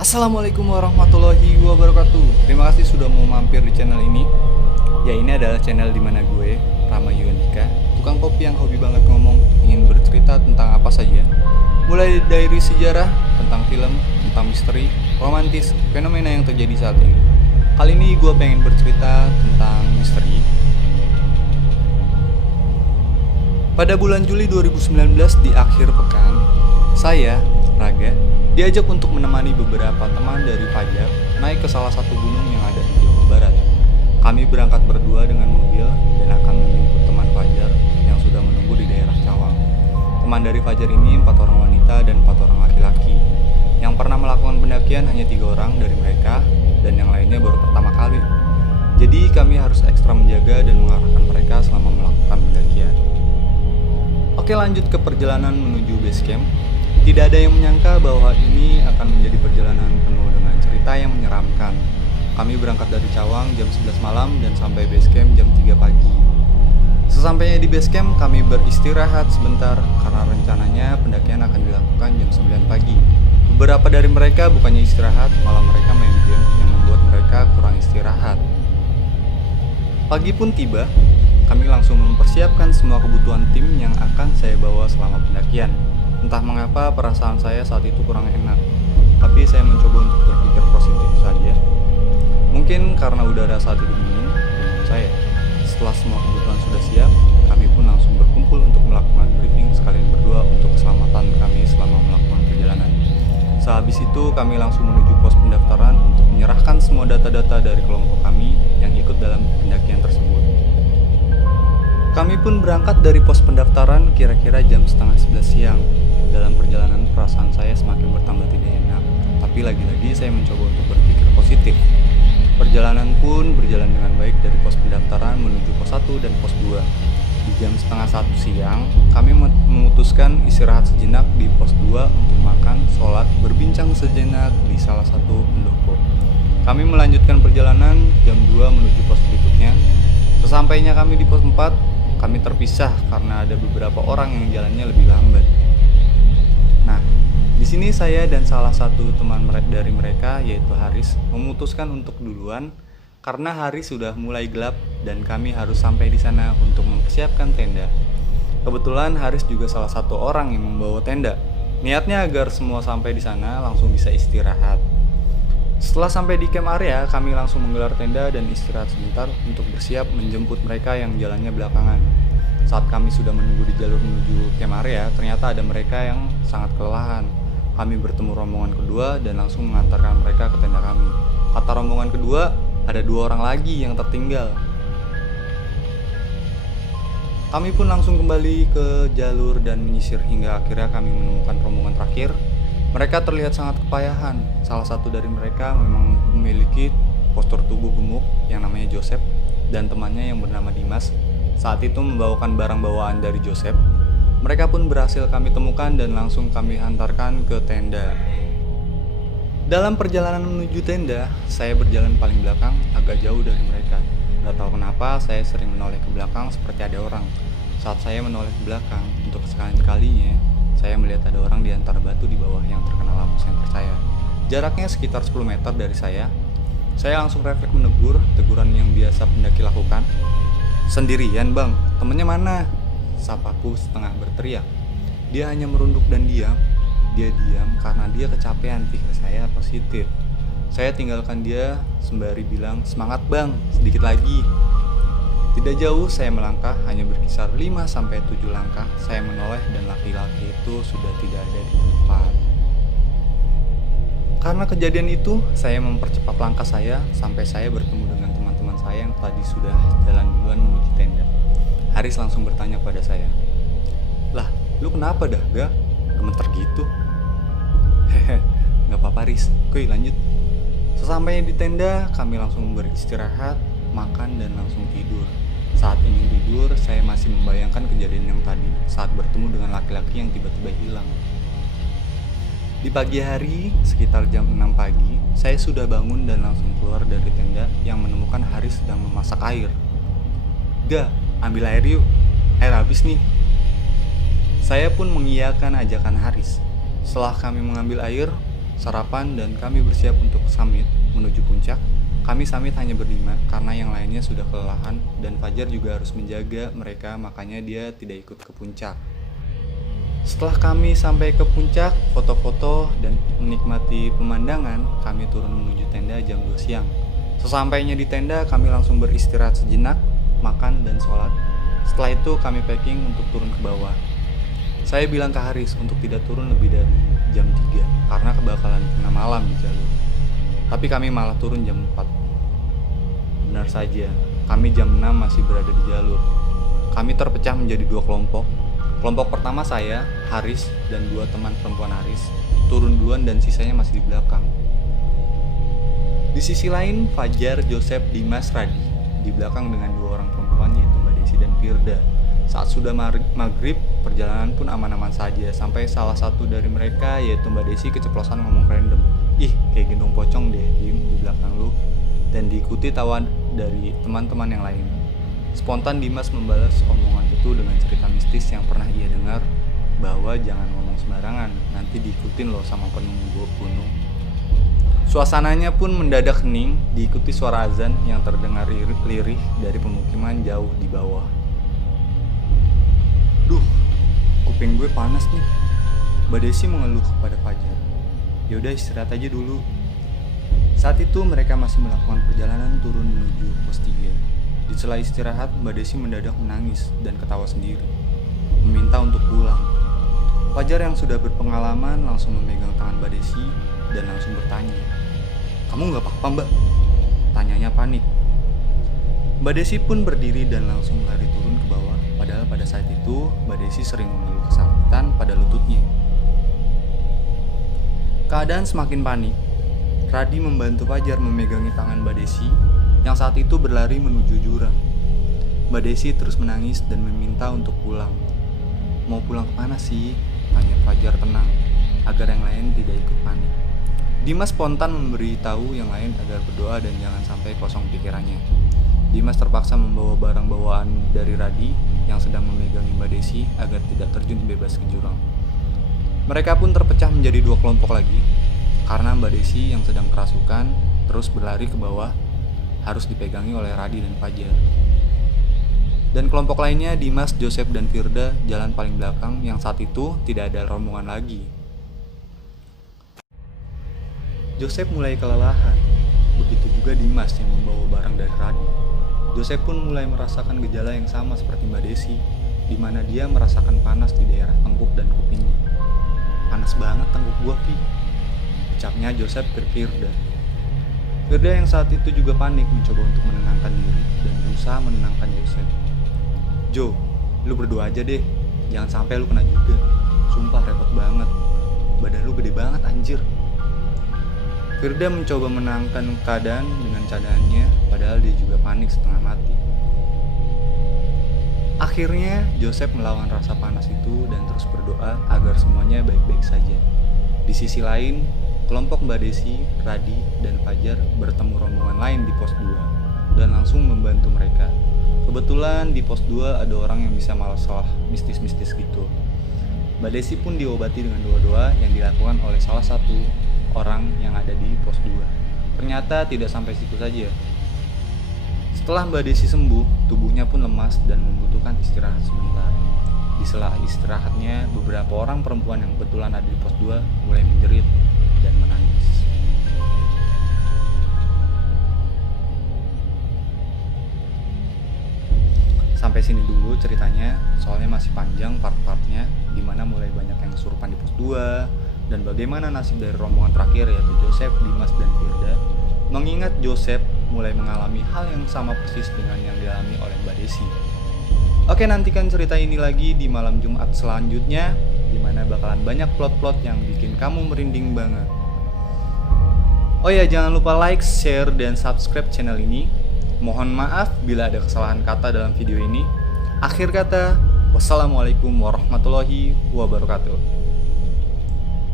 Assalamualaikum warahmatullahi wabarakatuh. Terima kasih sudah mau mampir di channel ini. Ya, ini adalah channel dimana gue, Rama Yuandika, tukang kopi yang hobi banget ngomong, ingin bercerita tentang apa saja. Mulai dari sejarah, tentang film, tentang misteri, romantis, fenomena yang terjadi saat ini. Kali ini gue pengen bercerita tentang misteri. Pada bulan Juli 2019 di akhir pekan, saya, Raga, diajak untuk menemani beberapa teman dari Fajar naik ke salah satu gunung yang ada di Jawa Barat. Kami berangkat berdua dengan mobil dan akan menjemput teman Fajar yang sudah menunggu di daerah Cawang. Teman dari Fajar ini 4 orang wanita dan 4 orang laki-laki. Yang pernah melakukan pendakian hanya 3 orang dari mereka dan yang lainnya baru pertama kali. Jadi kami harus ekstra menjaga dan mengarahkan mereka selama melakukan pendakian. Oke, lanjut ke perjalanan menuju base camp. Tidak ada yang menyangka bahwa ini akan menjadi perjalanan penuh dengan cerita yang menyeramkan. Kami berangkat dari Cawang jam 11 malam dan sampai base camp jam 3 pagi. Sesampainya di base camp, kami beristirahat sebentar karena rencananya pendakian akan dilakukan jam 9 pagi. Beberapa dari mereka bukannya istirahat, malah mereka main game yang membuat mereka kurang istirahat. Pagi pun tiba, kami langsung mempersiapkan semua kebutuhan tim yang akan saya bawa selama pendakian. Entah mengapa perasaan saya saat itu kurang enak, tapi saya mencoba untuk berpikir positif saja. Mungkin karena udara saat itu dingin dengan saya. Setelah semua kebutuhan sudah siap, kami pun langsung berkumpul untuk melakukan briefing sekalian berdoa untuk keselamatan kami selama melakukan perjalanan. Sehabis itu kami langsung menuju pos pendaftaran untuk menyerahkan semua data-data dari kelompok kami yang ikut dalam pendakian tersebut. Kami pun berangkat dari pos pendaftaran kira-kira jam setengah 11 siang. Dalam perjalanan perasaan saya semakin bertambah tidak enak, tapi lagi-lagi saya mencoba untuk berpikir positif. Perjalanan pun berjalan dengan baik dari pos pendaftaran menuju pos 1 dan pos 2. Di jam setengah 1 siang, kami memutuskan istirahat sejenak di pos 2 untuk makan, sholat, berbincang sejenak di salah satu pendopo. Kami melanjutkan perjalanan jam 2 menuju pos berikutnya. Sesampainya kami di pos 4, kami terpisah karena ada beberapa orang yang jalannya lebih lambat. Nah, di sini saya dan salah satu teman dari mereka, yaitu Haris, memutuskan untuk duluan karena hari sudah mulai gelap dan kami harus sampai di sana untuk mempersiapkan tenda. Kebetulan Haris juga salah satu orang yang membawa tenda. Niatnya agar semua sampai di sana langsung bisa istirahat. Setelah sampai di camp area, kami langsung menggelar tenda dan istirahat sebentar untuk bersiap menjemput mereka yang jalannya belakangan. Saat kami sudah menunggu di jalur menuju camp area, ternyata ada mereka yang sangat kelelahan. Kami bertemu rombongan kedua dan langsung mengantarkan mereka ke tenda kami. Kata rombongan kedua, ada 2 orang lagi yang tertinggal. Kami pun langsung kembali ke jalur dan menyisir hingga akhirnya kami menemukan rombongan terakhir. Mereka terlihat sangat kepayahan. Salah satu dari mereka memang memiliki postur tubuh gemuk yang namanya Joseph dan temannya yang bernama Dimas. Saat itu membawakan barang bawaan dari Joseph. Mereka pun berhasil kami temukan dan langsung kami hantarkan ke tenda. Dalam perjalanan menuju tenda, saya berjalan paling belakang agak jauh dari mereka. Gak tahu kenapa saya sering menoleh ke belakang seperti ada orang. Saat saya menoleh ke belakang, untuk kesekian kalinya, saya melihat ada orang di antara batu di bawah yang terkena lampu senter saya. Jaraknya sekitar 10 meter dari saya. Saya langsung refleks menegur, teguran yang biasa pendaki lakukan. "Sendirian bang, temennya mana?" Sapaku setengah berteriak. Dia hanya merunduk dan diam. Dia diam karena dia kecapean, pikir saya positif. Saya tinggalkan dia sembari bilang, "Semangat bang, sedikit lagi." Tidak jauh saya melangkah, hanya berkisar 5-7 langkah. Saya menoleh dan laki-laki itu sudah tidak ada di tempat. Karena kejadian itu, saya mempercepat langkah saya sampai saya bertemu dengan teman-teman saya yang tadi sudah jalan duluan menuju tenda. Haris langsung bertanya pada saya, "Lah, lu kenapa dah, gemeter gitu?" "Hehe, gak apa-apa Riz, kuy lanjut." Sesampainya di tenda, kami langsung beristirahat, makan dan langsung tidur. Saat ingin tidur, saya masih membayangkan kejadian yang tadi saat bertemu dengan laki-laki yang tiba-tiba hilang. Di pagi hari, sekitar jam 6 pagi, saya sudah bangun dan langsung keluar dari tenda yang menemukan Haris sedang memasak air. "Ga, ambil air yuk, air habis nih." Saya pun mengiyakan ajakan Haris. Setelah kami mengambil air, sarapan, dan kami bersiap untuk summit menuju puncak. Kami summit hanya berlima karena yang lainnya sudah kelelahan dan Fajar juga harus menjaga mereka, makanya dia tidak ikut ke puncak. Setelah kami sampai ke puncak, foto-foto dan menikmati pemandangan, kami turun menuju tenda jam 2 siang. Sesampainya di tenda, kami langsung beristirahat sejenak, makan dan sholat. Setelah itu kami packing untuk turun ke bawah. Saya bilang ke Haris untuk tidak turun lebih dari jam 3 karena kebakaran tengah malam di jalur. Tapi kami malah turun jam 4. Benar saja, kami jam 6 masih berada di jalur. Kami terpecah menjadi 2 kelompok. Kelompok pertama saya, Haris, dan 2 teman perempuan Haris turun duluan dan sisanya masih di belakang. Di sisi lain, Fajar, Joseph, Dimas, Radi di belakang dengan 2 orang perempuan yaitu Mbak Desi dan Firda. Saat sudah maghrib, perjalanan pun aman-aman saja sampai salah satu dari mereka yaitu Mbak Desi keceplosan ngomong random. Ih, kayak gendong pocong deh di belakang lu. Dan diikuti tawa dari teman-teman yang lain. Spontan Dimas membalas omongan itu dengan cerita mistis yang pernah ia dengar bahwa jangan ngomong sembarangan, nanti diikutin loh sama penunggu gunung. Suasananya pun mendadak hening, diikuti suara azan yang terdengar lirih dari pemukiman jauh di bawah. Duh, kuping gue panas nih. Mbak Desi mengeluh kepada Fajar. Yaudah istirahat aja dulu. Saat itu mereka masih melakukan perjalanan turun menuju pos 3. Di sela istirahat, Mbak Desi mendadak menangis dan ketawa sendiri, meminta untuk pulang. Fajar yang sudah berpengalaman langsung memegang tangan Mbak Desi dan langsung bertanya, "Kamu gak apa-apa, Mbak?" Tanyanya panik. Mbak Desi pun berdiri dan langsung lari turun ke bawah. Padahal pada saat itu Mbak Desi sering mengeluh kesakitan pada lututnya. Keadaan semakin panik. Radi membantu Fajar memegangi tangan Mbak Desi yang saat itu berlari menuju jurang. Mbak Desi terus menangis dan meminta untuk pulang. "Mau pulang kemana sih?" tanya Fajar tenang, agar yang lain tidak ikut panik. Dimas spontan memberitahu yang lain agar berdoa dan jangan sampai kosong pikirannya. Dimas terpaksa membawa barang bawaan dari Radi yang sedang memegangi Mbak Desi agar tidak terjun bebas ke jurang. Mereka pun terpecah menjadi 2 kelompok lagi, karena Mbak Desi yang sedang kerasukan terus berlari ke bawah harus dipegangi oleh Radi dan Fajar. Dan kelompok lainnya, Dimas, Joseph, dan Firda jalan paling belakang yang saat itu tidak ada rombongan lagi. Joseph mulai kelelahan, begitu juga Dimas yang membawa barang dari Radi. Joseph pun mulai merasakan gejala yang sama seperti Mbak Desi, di mana dia merasakan panas di daerah tengkuk dan kupingnya. "Panas banget tengkuk gua, Pi," ucapnya Joseph ke Firda. Firda yang saat itu juga panik mencoba untuk menenangkan diri dan berusaha menenangkan Joseph. "Jo, lu berdoa aja deh, jangan sampai lu kena juga. Sumpah repot banget, badan lu gede banget anjir." Firda mencoba menenangkan keadaan dengan cadaannya, padahal dia juga panik setengah mati. Akhirnya, Joseph melawan rasa panas itu dan terus berdoa agar semuanya baik-baik saja. Di sisi lain, kelompok Mbak Desi, Radi, dan Fajar bertemu rombongan lain di pos 2 dan langsung membantu mereka. Kebetulan di pos 2 ada orang yang bisa masalah mistis-mistis gitu. Mbak Desi pun diobati dengan doa-doa yang dilakukan oleh salah satu orang yang ada di pos 2. Ternyata tidak sampai situ saja. Setelah Mbak Desi sembuh, tubuhnya pun lemas dan membutuhkan istirahat sebentar. Di sela istirahatnya, beberapa orang perempuan yang kebetulan ada di pos 2 mulai menjerit dan menangis. Sampai sini dulu ceritanya, soalnya masih panjang part-partnya, dimana mulai banyak yang kesurupan di pos 2, dan bagaimana nasib dari rombongan terakhir yaitu Joseph, Dimas, dan Firda. Mengingat Joseph mulai mengalami hal yang sama persis dengan yang dialami oleh Mbak Desi. Oke, nantikan cerita ini lagi di malam Jumat selanjutnya, dimana bakalan banyak plot-plot yang bikin kamu merinding banget. Oh ya, jangan lupa like, share, dan subscribe channel ini. Mohon maaf bila ada kesalahan kata dalam video ini. Akhir kata, wassalamualaikum warahmatullahi wabarakatuh.